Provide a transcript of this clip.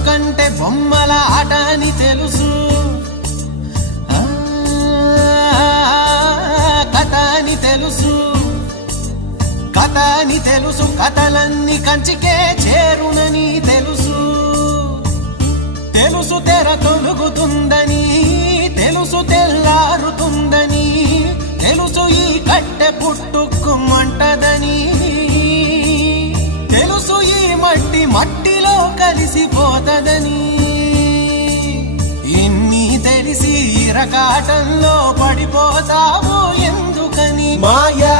బతుకంటే బొమ్మల ఆట అని తెలుసు, కథ అని తెలుసు, కథ అని తెలుసు, కథలన్నీ కంచికే చేరునని తెలుసు, తెలుసు తెర తొలుగుతుందని, తెలుసు తెల్లారుతుందని, తెలుసు ఈ కట్టె పుట్టుకుమంటదని, తెలుసు ఈ మట్టి మట్టిలో కలిసిపోతదని, ఇన్ని తెలిసి ఇరకాటంలో పడిపోతావు ఎందుకని? మాయా